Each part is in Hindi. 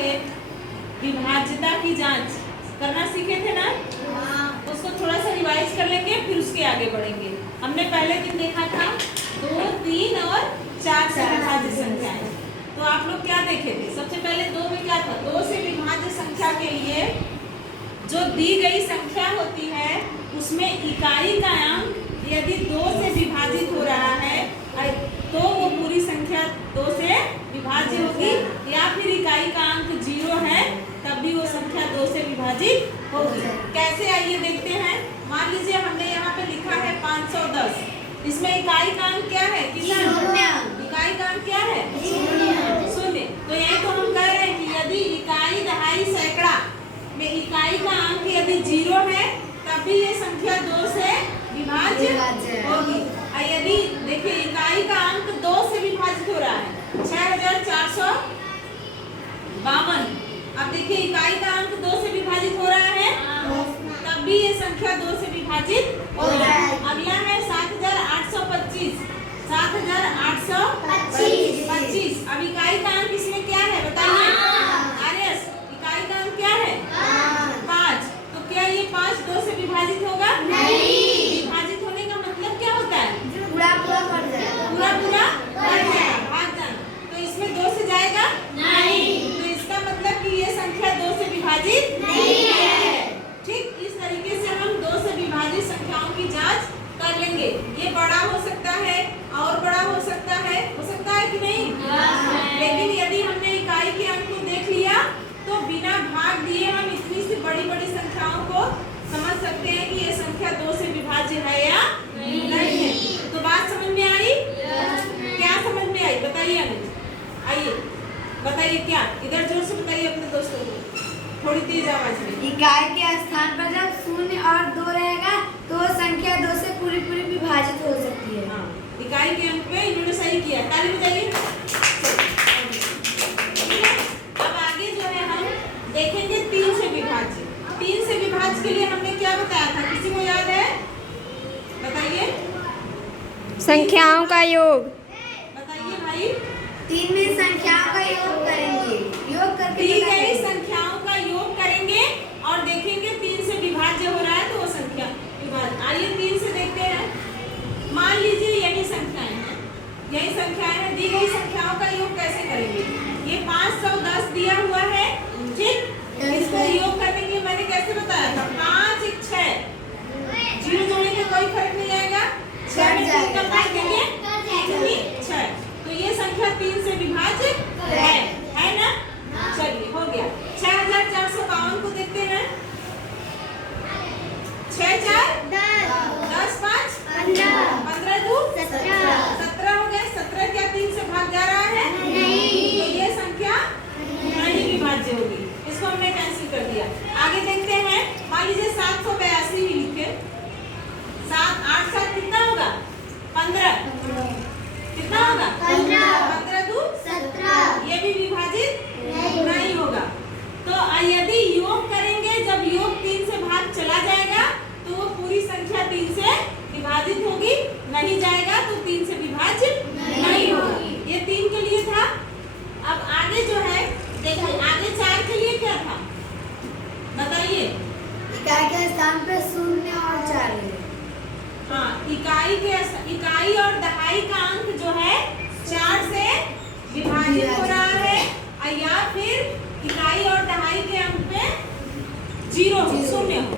थे विभाज्यता की जांच करना सीखे थे ना, उसको थोड़ा सा रिवाइज कर लेंगे, फिर उसके आगे बढ़ेंगे। हमने पहले दिन देखा था 2, 3 और 4 से विभाज्य संख्याएं। तो आप लोग क्या देखे थे? सबसे पहले 2 में क्या था? 2 से विभाज्य संख्या के लिए जो दी गई संख्या होती है उसमें इकाई का अंक यदि 2 से विभाजित हो रहा है तो वो पूरी संख्या 2 से विभाज्य होगी, या फिर इकाई का अंक 0 है तब भी वो संख्या 2 से विभाजित होगी। कैसे, आइए देखते हैं। मान लीजिए हमने यहाँ पे लिखा है 510, इसमें इकाई का अंक क्या है? कितना? इकाई का अंक क्या है? 0। तो यही तो हम कह रहे हैं कि यदि इकाई, दहाई, सैकड़ा में इकाई का अंक यदि 0 है तभी ये संख्या 2 से विभाज्य होगी। यदि देखिए इकाई का अंक 2 से विभाजित हो रहा है 6452, अब देखिए इकाई का अंक 2 से विभाजित हो रहा है तब भी ये संख्या 2 से विभाजित हो रहा है। अगला है 7825, 7825। अब इकाई का अंक इसमें क्या है बताइए? आरएस, इकाई का अंक क्या है? 5। तो क्या ये 5 2 से विभाजित होगा? नहीं। विभाजित होने का मतलब क्या होता है? पूरा पूरा बढ़ जाएगा, भाग जाना। तो इसमें 2 से जाएगा? नहीं। तो इसका मतलब कि ये संख्या 2 से विभाजित नहीं है। ठीक इस तरीके से हम 2 से विभाजित संख्याओं की जांच कर लेंगे। ये बड़ा हो सकता है और बड़ा हो सकता है कि नहीं? लेकिन यदि हमने इकाई के अंक को देख लिया तो बिना भाग दिए हम इतनी सी बड़ी बड़ी संख्याओं को समझ सकते हैं कि ये संख्या 2 से विभाज्य है या नहीं है। तो बात समझ में आई? क्या समझ में आई बताइए अनुज, आइए बताइए क्या? इधर जोर से बताइए अपने दोस्तों को, थोड़ी तेज आवाज में। इकाई के स्थान पर जब 0 और 2 रहेगा तो संख्या 2 से पूरी पूरी विभाजित हो सकती है। हाँ, इकाई के अंक में इन्होंने सही किया, ताली बजाइए। अब आगे जो है हम देखेंगे 3 से विभाज्य। 3 से विभाज्य के लिए हमने क्या बताया था, किसी को याद है? बताइए। संख्याओं का योग। बताइए भाई। 3 में संख्याओं का योग करेंगे, योग करके दी गई संख्याओं का योग करेंगे और देखेंगे 3 से विभाज्य हो रहा है तो वो संख्या विभाज्य। आइए 3 से देखते हैं। मान लीजिए यही संख्याएं हैं, दी गई संख्याओं का योग कैसे करेंगे? ये 510 दिया हुआ है, ठीक? इसको योग करने के लिए मैंने कैसे बताया था? 5 1 6, 0 जोड़ेंगे कोई फर्क नहीं आएगा, 6 में 3 का भाग देंगे 6। तो ये संख्या 3 से विभाज्य है ना? चलिए हो गया। 6452 को देखते हैं। 6 4 10 5 15 2 17 हो गए। 17 क्या 3 से भाग जा रहा है? नहीं। तो ये संख्या नहीं विभाज्य होगी, इसको हमने कैंसिल कर दिया। आगे देखते हैं। मान लीजिए 782 ही लिखे। 7 8 7 कितना होगा? 15। कितना होगा? 15 2 17। ये भी विभाजित नहीं होगा। तो यदि योग करेंगे, जब योग 3 से भाग चला जाएगा तो वो पूरी संख्या 3 से विभाजित होगी, नहीं जाएगा तो 3 से विभाज्य नहीं होगा। ये 3 के लिए था। अब आगे जो है देखिए, आगे 4 के लिए क्या था बताइए? इकाई के स्थान पर 0 और 4 है। हाँ, इकाई और दहाई का अंक जो है 4 से विभाजित हो रहा है, या फिर इकाई और दहाई के अंक में 0 हो, 0 हो।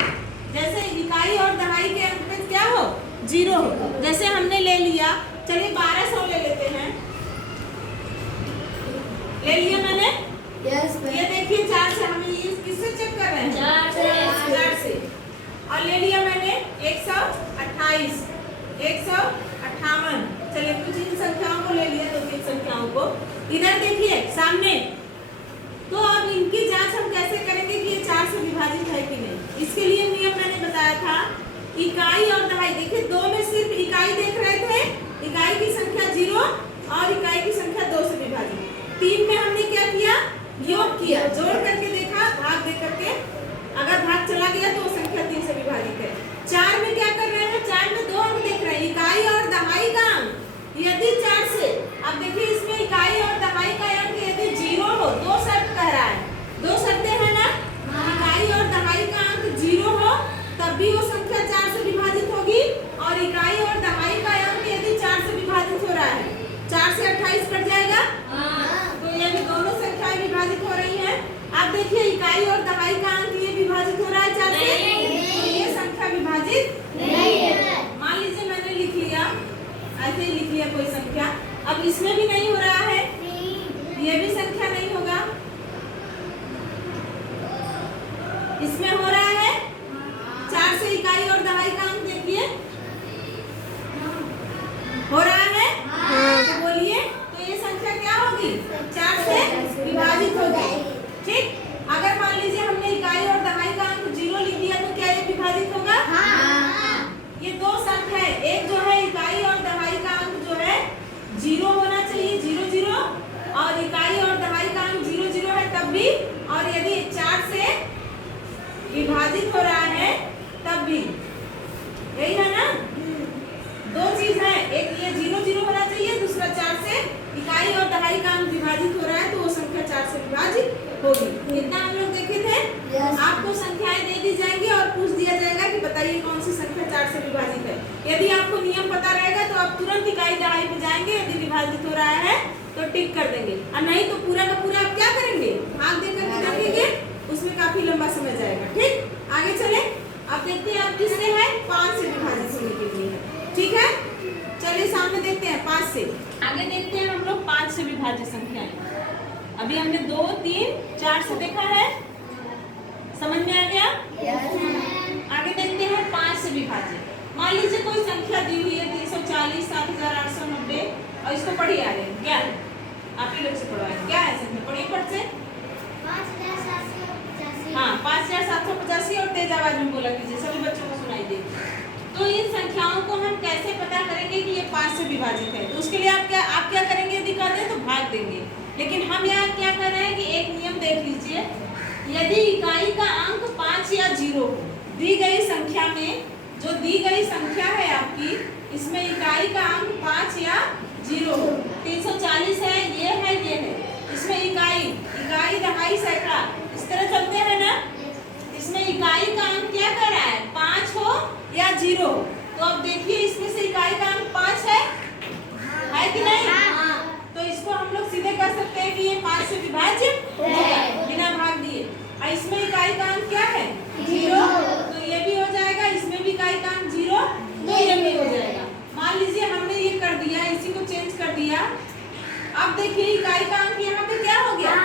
जैसे इकाई और दहाई के अंक में क्या हो? 0 हो। जैसे हमने ले लिया, चलिए 1200 ले लेते हैं। ले लिया मैंने? यस। ये देखिए 4 से हम किससे चेक कर रहे हैं? 4 से। और ले लिया मैंने 128, 158। चलिए कुछ इन संख्याओं को ले लिया, 2-3 संख्याओं को। इधर देखिए सामने। तो अब इनकी जांच हम कैसे करेंगे कि ये 4 से विभाजित है कि नहीं? इसके लिए नियम मैंने बताया था, इकाई और दहाई। देखिए 2 में सिर्फ इकाई देख रहे थे, इकाई की संख्या 0 और इकाई की संख्या 2 से विभाजित। 3 में हमने क्या किया? योग किया, जोड़ करके देखा, भाग दे करके अगर भाग चला गया तो वो संख्या 3 से विभाजित है। 4 में क्या कर रहे हैं? 4 में 2 अंक देख रहे हैं, इकाई और दहाई का अंक। यदि 4 से, अब देखिए इसमें इकाई और दहाई का अंक यदि 0 हो, 2 शर्त कह रहा है, देखिए इकाई और दहाई का अंक ये विभाजित हो रहा है 4 से, तो ये संख्या विभाजित नहीं है। मान लीजिए मैंने लिख लिया, ऐसे ही लिख लिया कोई संख्या, अब इसमें भी नहीं हो रहा है, ये भी संख्या नहीं होगा, इसमें हो रहा है 4 से इकाई और दहाई का अंक देखिए हो रहा है, तो बोलिए तो ये संख्या क्या होगी 4 से विभाजित हो जाएगी। ठीक, अगर मान लीजिए हमने इकाई और दहाई का अंक 0 लिख दिया तो क्या ये विभाजित होगा? ये दो शर्त है, एक जो है इकाई और दहाई का अंक जो है 0 होना चाहिए, 0 0, और इकाई और दहाई का अंक 0 0 है तब भी, और यदि 4 से विभाजित हो रहा है तब भी, यही है ना? दो चीज है, एक ये 0 0 होना चाहिए, दूसरा 4 से इकाई और दहाई का अंक विभाजित हो रहा है तो वो संख्या 4 से विभाजित होगी। इतना हम लोग देखे थे। आपको संख्याएं दे दी जाएंगी और पूछ दिया जाएगा कि बताइए कौन सी संख्या 4 से विभाजित है। यदि आपको नियम पता रहेगा तो आप तुरंत इकाई दहाई पे जाएंगे, यदि विभाजित हो रहा है तो टिक कर देंगे, और नहीं तो पूरा का पूरा आप क्या करेंगे, भाग देकर देखेंगे, उसमें काफी लंबा समय जाएगा। ठीक, आगे चले। अब देखते हैं आप किससे है, 5 से विभाजित होने के लिए है। ठीक है, चलिए सामने देखते हैं 5 से। आगे देखते हैं हम लोग 5 से विभाजित संख्याएं। अभी हमने 2 3 4 से देखा है, समझ में आ गया? आगे देखते हैं 5 से विभाजित। मान लीजिए कोई संख्या दी हुई है 340 7890, और इसको पढ़िए आगे, क्या आप ही लोग से पढ़वाएंगे, क्या है संख्या, पढ़िए फट से। 5785। हाँ, 5785, और तेज आवाज में बोला कीजिए, सभी बच्चों को सुनाई दे। तो इन संख्याओं को हम कैसे पता करेंगे कि ये 5 से विभाजित है? तो उसके लिए आप क्या करेंगे, दिखा दें तो भाग देंगे, लेकिन हम यहाँ क्या कर रहे हैं कि एक नियम देख लीजिए, यदि इकाई का अंक 5 या 0 दी गई संख्या में, जो दी गई संख्या है आपकी, इसमें इकाई का अंक 5 या 0, 340 है, ये है, इसमें इकाई दहाई सैकड़ा इस तरह चलते हैं ना, इसमें इकाई का अंक क्या कर रहा है, 5 हो या 0, तो अब देखिए इसमें से इकाई का अंक 5 है कि नहीं? तो इसको हम लोग सीधे कह सकते हैं कि ये 5 से विभाजित है बिना भाग दिए। और इसमें इकाई का अंक क्या है, 0, तो ये भी हो जाएगा, इसमें भी इकाई का अंक 0, तो ये भी हो जाएगा। मान लीजिए हमने ये कर दिया, इसी को चेंज कर दिया, अब देखिए इकाई का अंक यहाँ पे क्या हो गया,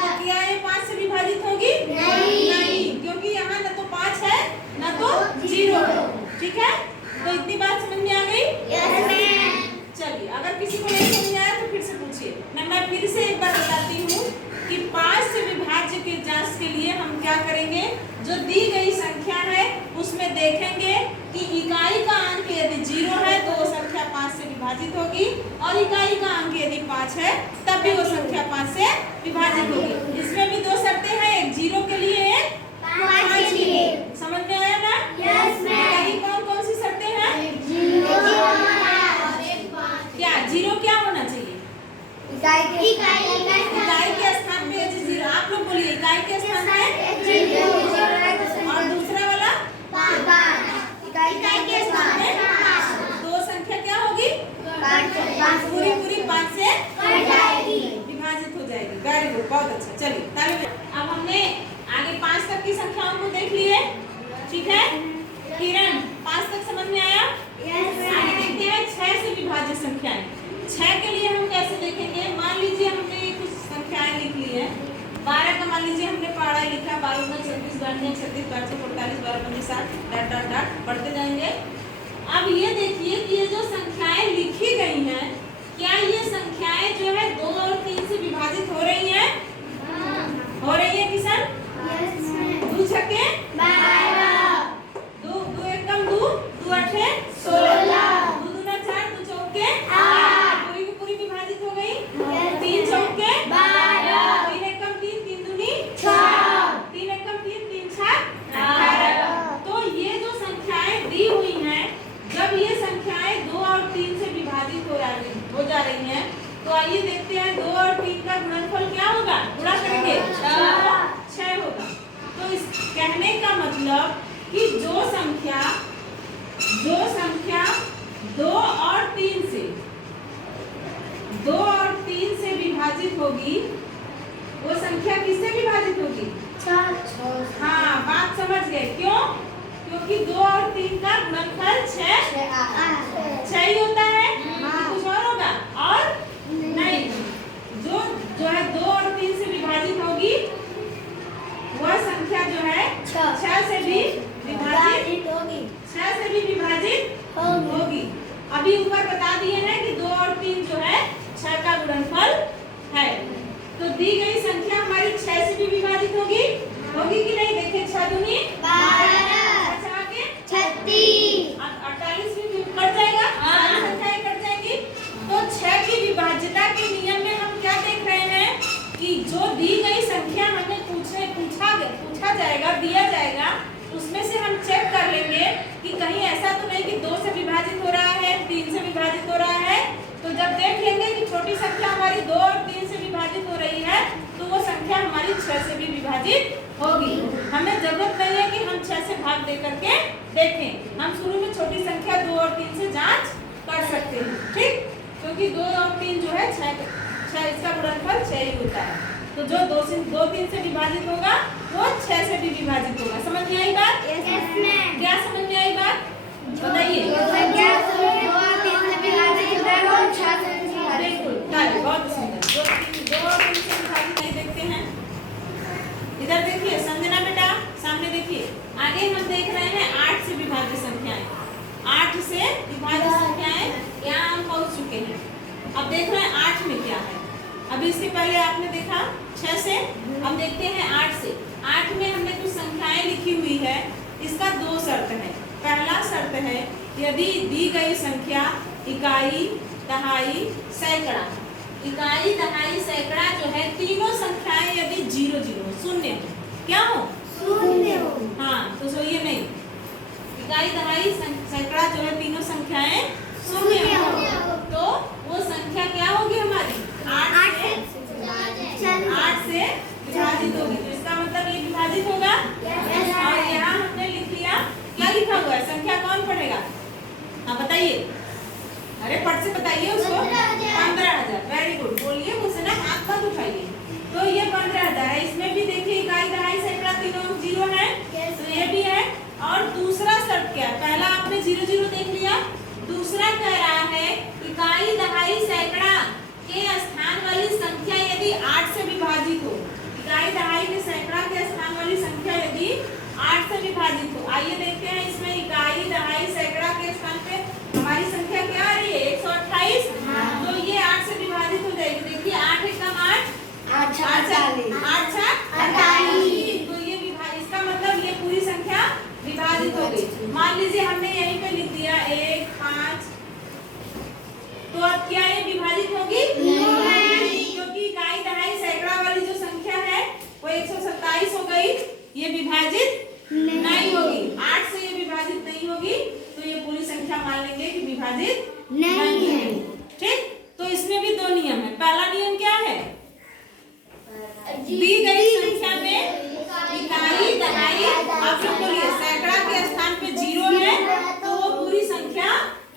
तो क्या ये 5 से विभाजित होगी? नहीं, क्योंकि यहाँ न तो 5 है न तो 0 है। ठीक है, तो इतनी बात समझ में आ गई? चलिए, अगर किसी को नहीं समझ आया तो फिर से पूछिए। मैं फिर से एक बार बताती हूँ कि 5 से विभाज्य की जांच के लिए हम क्या करेंगे, जो दी गई संख्या है उसमें देखेंगे कि इकाई का अंक यदि 0 है तो वो संख्या 5 से विभाजित होगी, और इकाई का अंक यदि 5 है तब भी वो संख्या 5 से विभाजित होगी। इसमें भी 2 शर्तें हैं, एक 0 के लिए, एक 5 के लिए। समझ में आया ना? कौन सी शर्तें हैं? क्या 0 क्या होना चाहिए? इकाई के स्थान पे 0। आप लोग बोलिए, इकाई के स्थान पे 0, और दूसरा वाला 5 के स्थान पे 5। तो संख्या क्या होगी, पूरी 5 से विभाजित हो जाएगी। वेरी गुड, बहुत अच्छा। चलिए ताली। अब हमने आगे 5 तक की संख्याओं को देख लिए, ठीक है? किरण, 5 तक समझ में आया? आगे देखते हैं 6 से विभाजित संख्याएं। 6 के लिए हम कैसे देखेंगे, मान लीजिए हमने कुछ संख्याएं लिख ली है, 12 का मान लीजिए हमने पढ़ा लिखा, 12 में 36, 12 36, 12 45, 12 55, 60, डॉट डॉट पढ़ते जाएंगे। अब ये देखिए कि ये जो संख्याएं लिखी गई हैं, क्या ये संख्याएं जो है 2 और 3 से विभाजित हो रही हैं? हो रही है किशन? 2 छक्के 2, 2 एकम 2, 2 अठे 16, 2 दूना 4, 2 चौके 8, पूरी की पूरी विभाजित हो गई। 3 चौके 12, 3 एकम 3, 3 दूनी 6, 3 एकम 3, 3 छक 18। तो ये जो संख्याएं दी हुई हैं, जब ये संख्याएं 2 और 3 से विभाजित हो जा रही हैं, तो आइए देखते हैं 2 वो संख्या किससे विभाजित होगी? हाँ, बात समझ गए। क्यों? क्योंकि 2 और 3 का गुणनफल 6 ही होता है। कुछ और होगा? और नहीं, जो है 2 और 3 से विभाजित होगी वह संख्या जो है 6 से भी विभाजित होगी। अभी ऊपर बता दिए हैं कि 2 और 3 जो है 6 का गुणनफल है। तो दी गई संख्या हमारी 6 से भी विभाजित होगी कि नहीं? देखिए 6 दूनी 48 भी कट जाएगा, सारी संख्याएं कट जाएंगी। तो 6 की विभाज्यता के नियम में हम क्या देख रहे हैं कि जो दी गई संख्या हमें पूछा जाएगा, दिया जाएगा, उसमें से हम चेक कर लेंगे कि कहीं ऐसा तो नहीं कि 2 से विभाजित हो रहा है, 3 से विभाजित हो रहा है। तो जब देख लेंगे कि छोटी संख्या हमारी 2 और 3 से विभाजित हो रही है तो वो संख्या हमारी 6 से भी विभाजित होगी। हमें जरूरत नहीं है कि हम 6 से भाग दे करके देखें। हम शुरू में छोटी संख्या 2 और 3 से जांच कर सकते हैं, ठीक? क्योंकि 2 और 3 जो है 6 इसका गुणनफल 6 ही होता है। तो जो 2-3 से विभाजित होगा वो 6 से भी विभाजित होगा। समझ में आई बात? क्या समझ में आई बात? बताइए। बिल्कुल, बहुत सुंदर। 2 और 3 से विभाजित नहीं देखते हैं। इधर देखिए संजना बेटा, सामने देखिए। आगे हम देख रहे हैं 8 से विभाज्य संख्याएं। 8 से विभाज्य संख्याएं यहाँ हम पहुंच चुके हैं। अब देख रहे हैं 8 में क्या है। अभी इसके पहले आपने देखा 6 से, अब देखते हैं 8 से। 8 में हमने कुछ संख्याएं लिखी हुई है। इसका 2 शर्त है। पहला शर्त है यदि दी गई संख्या इकाई, दहाई, सैकड़ा, इकाई, दहाई, सैकड़ा जो है तीनों संख्याएं यदि 0-0 शून्य हो, क्या हो? हाँ, तो सोइए नहीं। इकाई, दहाई, सैकड़ा जो है तीनों संख्याएं शून्य हो तो वो संख्या क्या होगी हमारी? 8 से विभाजित होगी। तो इसका मतलब ये विभाजित होगा। और यहाँ हमने लिख लिया, क्या लिखा हुआ है? संख्या कौन पढ़ेगा? हाँ बताइए, अरे पढ़ से बताइए उसको। 15,000। वेरी गुड, बोलिए मुझसे ना, हाथ मत उठाइए। तो ये 15,000 है। इसमें भी देखिए इकाई, दहाई, सैकड़ा तीनों 0 है, तो ये भी है। और दूसरा शर्त क्या है? पहला आपने 0-0 देख लिया। दूसरा कह रहा है इकाई, दहाई, सैकड़ा के स्थान वाली संख्या यदि 8 से विभाजित हो, इकाई, दहाई के सैकड़ा के स्थान वाली संख्या यदि 8 से विभाजित हो। आइए देखते हैं इसमें इकाई, दहाई, सैकड़ा के स्थान पे हमारी संख्या क्या आ रही है? 128। तो ये 8 से विभाजित हो जाएगी। देखिए 8 एकम 8, 8 तो ये इसका मतलब ये पूरी संख्या विभाजित हो गई। मान लीजिए हमने यहीं पे लिख दिया 1, 5, तो अब क्या ये विभाजित होगी? नहीं, क्योंकि इकाई, दहाई, सैकड़ा वाली जो संख्या है वो 127 हो गई, ये विभाजित नहीं होगी। 8 से ये विभाजित नहीं होगी, तो ये पूरी संख्या मान लेंगे कि विभाजित नहीं है। ठीक? तो इसमें भी 2 नियम है। पहला नियम क्या है? दी गई संख्या में इकाई, दहाई, आप लोग बोलिए सैकड़ा के स्थान पे 0 है तो वो पूरी संख्या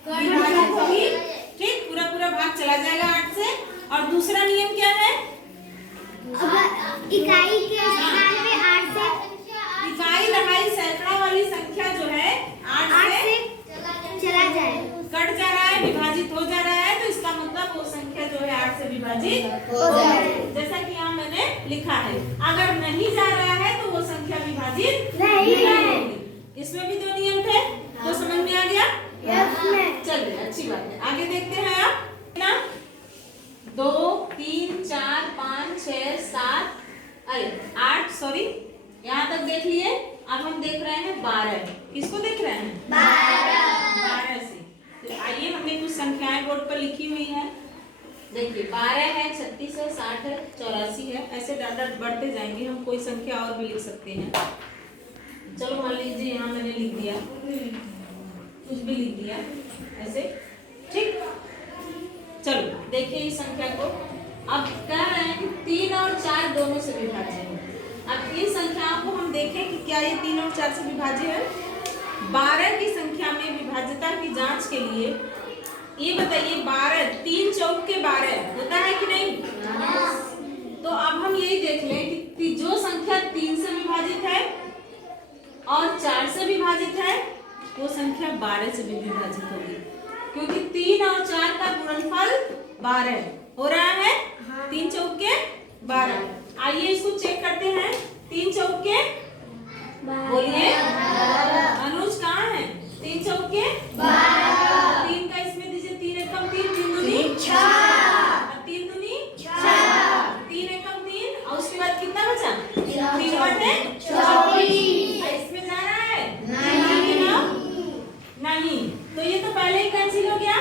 विभाजित होगी। ठीक, पूरा भाग चला जाएगा 8 से। और दूसरा नियम क्या है? इकाई के स्थान पे 8 से, इकाई, दहाई, सैकड़ा वाली संख्या जो है 8 से चला जाए, कट जा रहा है, विभाजित हो जा रहा है, तो इसका मतलब वो संख्या जो है 8 से विभाजित हो जाए। जैसा कि यहाँ मैंने लिखा है। अगर नहीं जा रहा है तो वो संख्या विभाजित नहीं होगी। इसमें भी 2 नियम थे। तो समझ में आ गया? चलिए, अच्छी बात है। आगे देखते हैं आप ना। 2, 3, 4, 5, 6, 7, अरे 8, सॉरी, यहाँ तक देख लिए। अब हम देख रहे हैं 12। किसको देख रहे हैं? 12 से। तो आइए, हमने कुछ संख्याएं बोर्ड पर लिखी हुई है। देखिए 12 है, 36 है, 60 है, 84 है। ऐसे डाटा बढ़ते जाएंगे। हम कोई संख्या और भी लिख सकते हैं। चलो मान लीजिए यहाँ मैंने लिख दिया, कुछ भी लिख दिया ऐसे। ठीक, चलो देखिए इस संख्या को। अब कह रहे हैं कि 3 और 4 दोनों से विभाज्य है। अब इन संख्याओं को हम देखें कि क्या ये 3 और 4 से विभाज्य है। 12 की संख्या में विभाज्यता की जांच के लिए ये बताइए, 12 3 चौक के 12 होता है कि नहीं? तो अब हम यही देखें जो संख्या 3 से विभाजित है और 4 से विभाजित है वो संख्या 12 से भी विभाजित होगी, क्योंकि 3 और 4 का गुणनफल 12 हो रहा है। 3 चौके 12। आइए इसको चेक करते हैं। 3 चौके बोलिए, अनुज कहाँ है? 3 चौके 3 का इसमें दीजिए, 3 एकम 3, 3 दूनी 6, 3 दूनी 6, 3 एकम 3 और उसके बाद कितना बचा? 3 बटे 24। इसमें जा रहा है? नहीं। तो ये तो पहले ही कैंसिल हो गया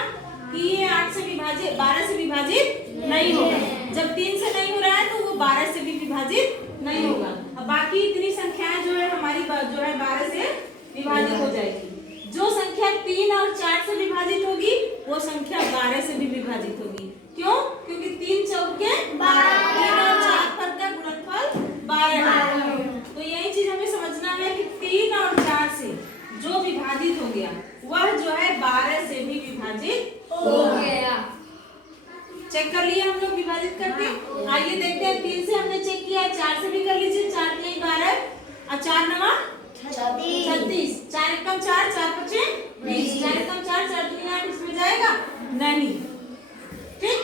कि ये 8 से विभाजित 12 से विभाजित नहीं होगा। जब 3 से नहीं हो रहा है तो वो 12 से भी विभाजित नहीं होगा। अब बाकी इतनी संख्याएं जो है हमारी जो है 12 से विभाजित हो जाएगी। जो संख्या 3 और 4 से विभाजित होगी वो संख्या 12 से भी विभाजित होगी। क्यों? क्योंकि 3 चौके 12, 3 और 4 पर का गुणनफल 12 है। तो यही चीज हमें समझना है कि 3 और 4 से जो विभाजित हो गया वह जो है 12 से भी विभाजित हो गया। चेक कर लिया हम लोग विभाजित करके। आइए देखते हैं, 3 से हमने चेक किया, 4 से भी कर लीजिए। 4 3 12 और 4 9 36, 4 एकम 4, 4 पचे 20, 4 एकम 4, 4 दूनी 8, इसमें जाएगा नहीं। ठीक,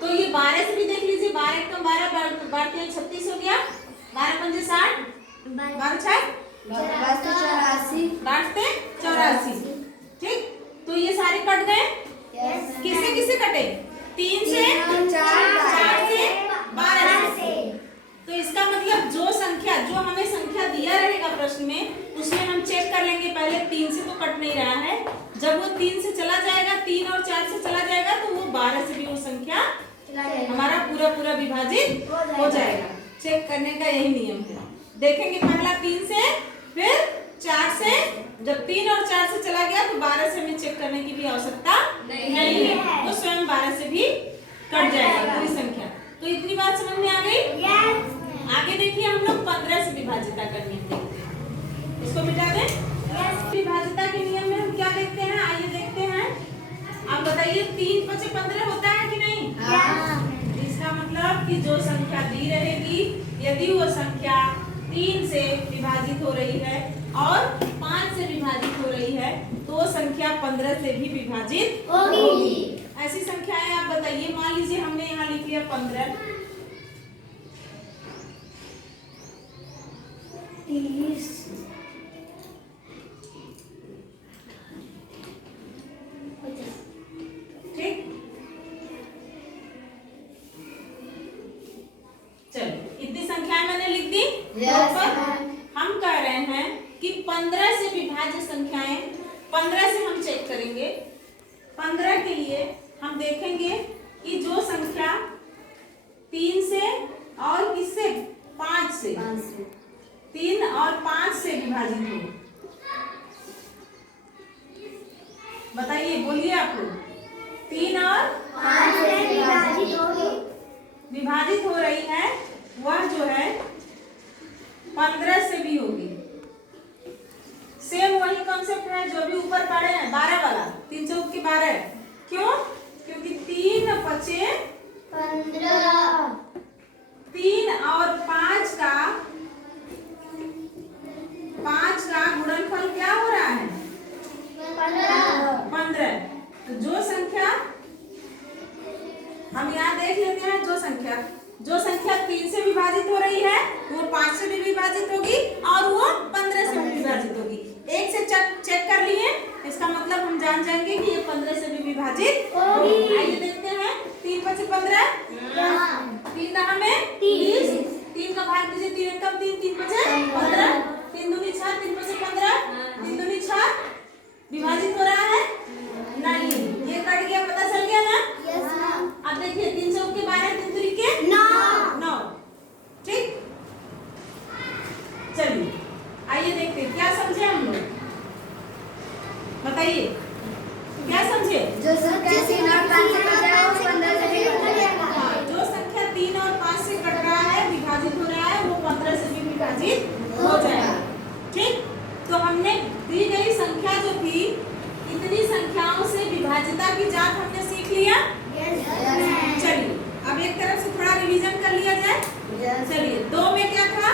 तो ये 12 से भी देख लीजिए। 12 एकम 12 बारते हैं 36 हो गया, 12 पंजे 60, 12 6 84, बांटते 84। ठीक, तो ये सारे कट गए। किससे किससे कटे? 3 से 4 से 12 से। तो इसका मतलब जो संख्या, जो हमें संख्या दिया रहेगा प्रश्न में, उसमें हम चेक कर लेंगे पहले 3 से तो कट नहीं रहा है। जब वो 3 से चला जाएगा, 3 और 4 से चला जाएगा तो वो 12 से भी वो संख्या हमारा पूरा विभाजित हो जाएगा। चेक करने का यही नियम है। देखेंगे पहला 3 से, फिर 4 से। जब 3 और 4 से चला गया तो 12 से हमें चेक करने की भी आवश्यकता नहीं है, तो स्वयं 12 से भी कट जाएगा पूरी संख्या। तो इतनी बात समझ में आ गई? आगे देखिए, हम लोग 15 से विभाजिता करनी है। इसको मिटा दें। विभाजिता के नियम में हम क्या देखते हैं, आइए देखते हैं। आप बताइए, 3 5 15 होता है कि नहीं? इसका मतलब कि जो संख्या दी रहेगी, यदि वो संख्या 3 से विभाजित हो रही है और 5 से विभाजित हो रही है तो वो संख्या 15 से भी विभाजित होगी। ऐसी संख्याएं आप बताइए। मान लीजिए हमने यहाँ लिख लिया 15, 30, ठीक। चलो, इतनी संख्याएं मैंने लिख दी। हम कह रहे हैं कि 15 से विभाज्य संख्याएं, 15 से हम चेक करेंगे। 15 के लिए हम देखेंगे कि जो संख्या 3 से और किससे 5 से 3 और 5 से विभाजित हो। बताइए, बोलिए आप लोग। 3 और 5 से विभाजित होगी। विभाजित हो रही है, वह जो है 15 से भी होगी। सेम वही कॉन्सेप्ट है जो भी ऊपर पढ़े हैं, 12 वाला। 3 चौक के 12। क्यों? क्योंकि 3 पचे 15, 3 और 5 का गुणनफल क्या हो रहा है? 15। तो जो संख्या हम यहाँ देख लेते हैं, जो संख्या 3 से विभाजित हो रही है वो 5 से भी विभाजित होगी और वो 15 से भी विभाजित होगी। एक से चेक कर लिए, इसका मतलब हम जान जाएंगे कि ये 15 से भी विभाजित होगी। आइए देखते हैं। 3 5 15, 3 दहा में 30, 3 का भाग दीजिए। 3 एकम 3, 3 5 15, 3 दूनी 6, 3 5 15, 3 दूनी 6। विभाजित हो रहा है? नहीं, ये कट गया, पता चल गया ना? अब देखिए, 3 चौक के 12, 3 दूनी के 9। ठीक, चलिए आइए देखते हैं क्या समझे हम लोग। बताइए क्या समझे? जो संख्या 3 और 5 से कट रहा है वो 15 से भी कट जाएगा। हाँ, जो संख्या 3 और 5 से कट रहा है, विभाजित हो रहा है, वो 15 से भी विभाजित हो जाएगा। ठीक, तो हमने दी गई संख्या जो थी, इतनी संख्याओं से विभाजिता की जांच हमने सीख लिया। चलिए अब एक तरफ से थोड़ा रिवीजन कर लिया जाए। चलिए, 2 में क्या था?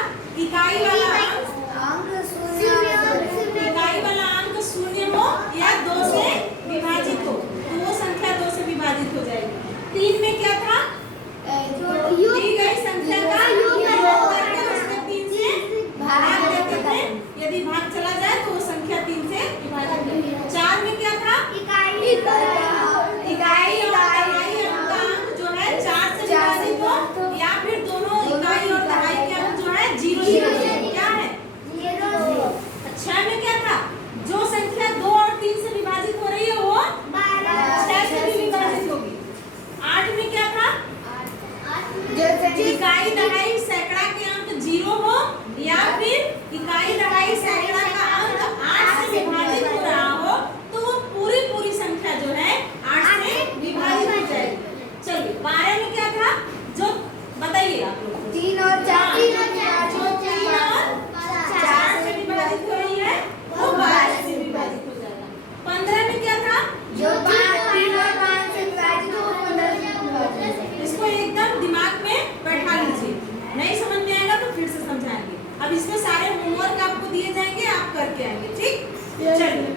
अब इसमें सारे होमवर्क आपको दिए जाएंगे, आप करके आएंगे, ठीक? Yes, चलिए।